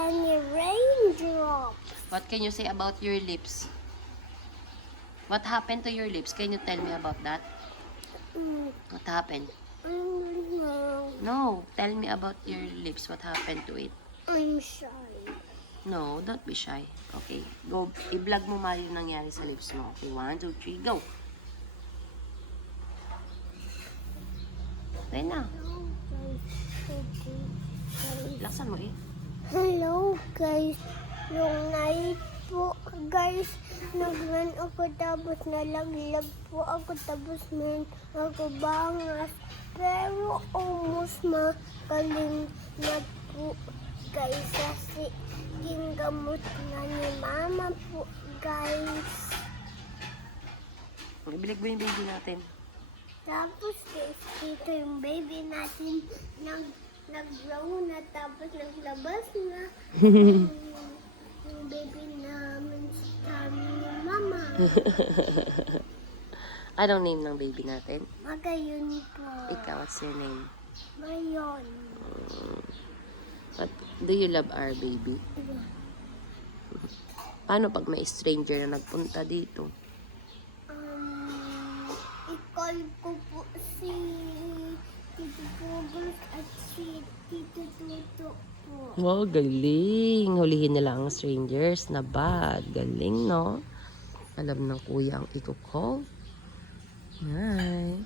any raindrops. What can you say about your lips? What happened to your lips? Can you tell me about that? What happened? I don't know. No, tell me about your lips. What happened to it? I'm shy. No, don't be shy. Okay, go. I-vlog mo mali yung nangyari sa lips mo. Okay, 1, 2, 3, go. Ayun na. Laksan mo eh. Hello guys. Yung night po guys, nag-run ako tapos nalaglag po ako tapos meron ako bangas. Pero almost magaling na po guys kasi gingamot na ni mama po guys. Ibilig mo yung baby natin. Tapos guys, dito yung baby natin nag-grow na tapos naglabas na. Yung baby namin sa amin ni mama. Anong name ng baby natin? Magayon po. Ikaw, what's your name? Ngayon. What, do you love our baby? Paano pag may stranger na nagpunta dito? I-call ko po si Tito Pugos at si Tito Tuto po. Wow, galing. Hulihin nila ang strangers na bad. Galing, no? Alam ng kuya ang i-call. Hi.